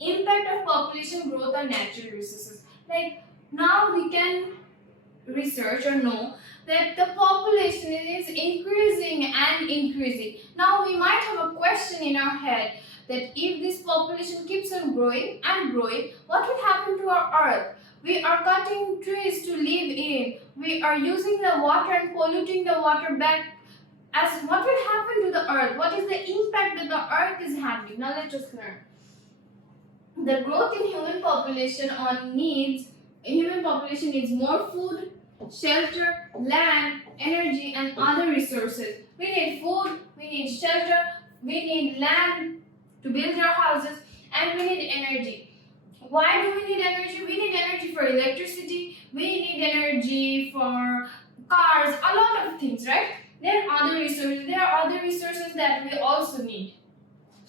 Impact of population growth on natural resources. Like now we can research or know that the population is increasing and increasing. Now we might have a question in our head that if this population keeps on growing and growing, what will happen to our earth? We are cutting trees to live in. We are using the water and polluting the water back. As what will happen to the earth? What is the impact that the earth is having? Now let us learn. The growth in human population needs more food, shelter, land, energy, and other resources. We need food, we need shelter, we need land to build our houses, and we need energy. Why do we need energy? We need energy for electricity, we need energy for cars, a lot of things, right? There are other resources that we also need.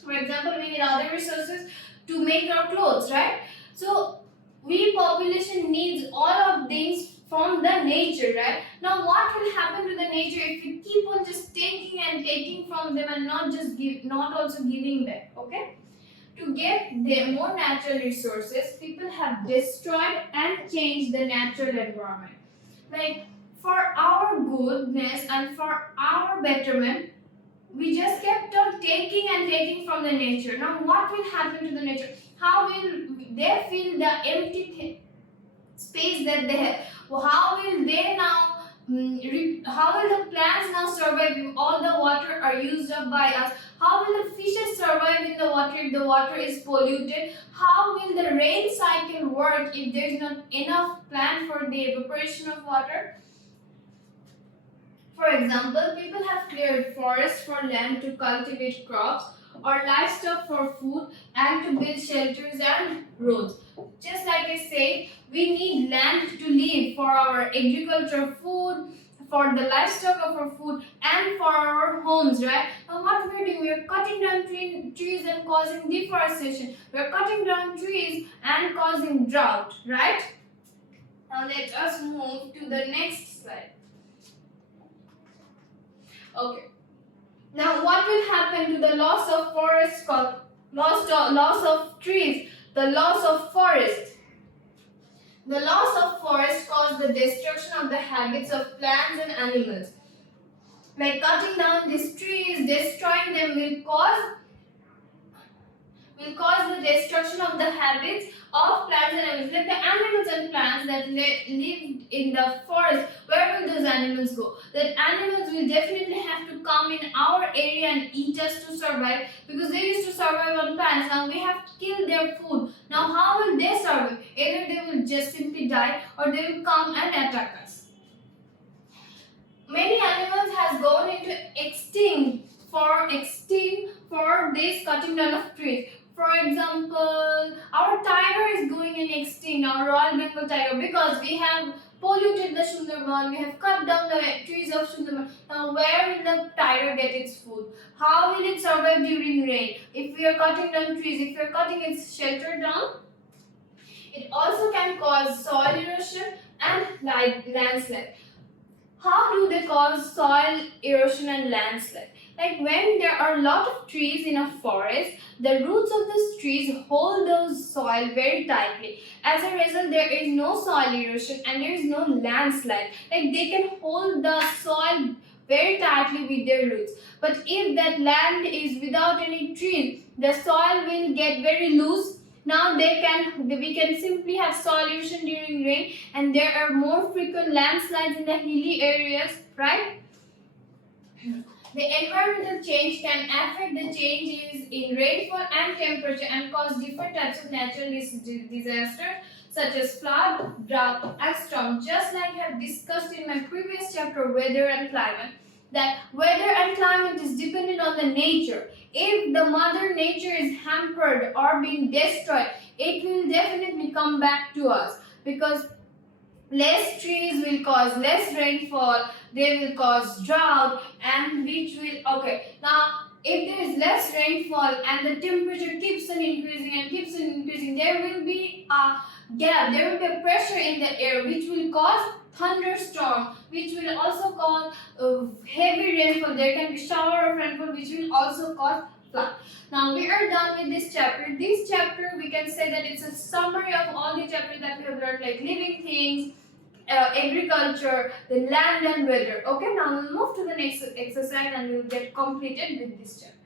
For example, we need other resources to make our clothes, right? So we population needs all of things from the nature, right? Now what will happen to the nature if we keep on just taking and taking from them and not also giving back? Okay, to get the more natural resources, people have destroyed and changed the natural environment. Like for our goodness and for our betterment, we just kept on taking and taking from the nature. Now what will happen to the nature? How will they fill the empty space that they have? How will they now how will the plants now survive if all the water are used up by us? How will the fishes survive in the water if the water is polluted? How will the rain cycle work if there is not enough plant for the evaporation of water? For example, people have cleared forests for land to cultivate crops or livestock for food and to build shelters and roads. Just like I said, we need land to live for our agriculture, food, for the livestock of our food, and for our homes, right? Now what we're doing, we're cutting down trees and causing deforestation. We're cutting down trees and causing drought, right? Now let us move to the next slide. Okay. Now what will happen to the loss of forest, loss of trees, the loss of forest? The loss of forest caused the destruction of the habits of plants and animals. By cutting down these trees, destroying them will cause the destruction of the habits of plants and animals. Like the animals and plants that lived in the forest, where will those animals go? That animals will definitely have to come in our area and eat us to survive, because they used to survive on plants. Now we have to kill their food. Now how will they survive? Either they will just simply die or they will come and attack us. Many animals has gone into extinct for this cutting down of trees. For example, our tiger is going in extinct, our Royal Bengal tiger, because we have polluted the Sundarban, we have cut down the trees of Sundarban. Now where will the tiger get its food? How will it survive during rain? If we are cutting down trees, if we are cutting its shelter down, it also can cause soil erosion and landslide. How do they cause soil erosion and landslide? Like when there are a lot of trees in a forest, the roots of those trees hold those soil very tightly. As a result, there is no soil erosion and there is no landslide. Like they can hold the soil very tightly with their roots. But if that land is without any trees, the soil will get very loose. Now we can simply have soil erosion during rain, and there are more frequent landslides in the hilly areas, right? The environmental change can affect the changes in rainfall and temperature and cause different types of natural disasters such as flood, drought, and storm. Just like I have discussed in my previous chapter, weather and climate, that weather and climate is dependent on the nature. If the mother nature is hampered or being destroyed, it will definitely come back to us, because less trees will cause less rainfall, they will cause drought, and which will, okay, now if there is less rainfall and the temperature keeps on increasing, there will be a gap, there will be a pressure in the air which will cause thunderstorm, which will also cause heavy rainfall. There can be shower of rainfall which will also cause fly. Now we are done with this chapter. This chapter we can say that it's a summary of all the chapters that we have learned, like living things, agriculture, the land and weather. Okay, now we'll move to the next exercise and we'll get completed with this chapter.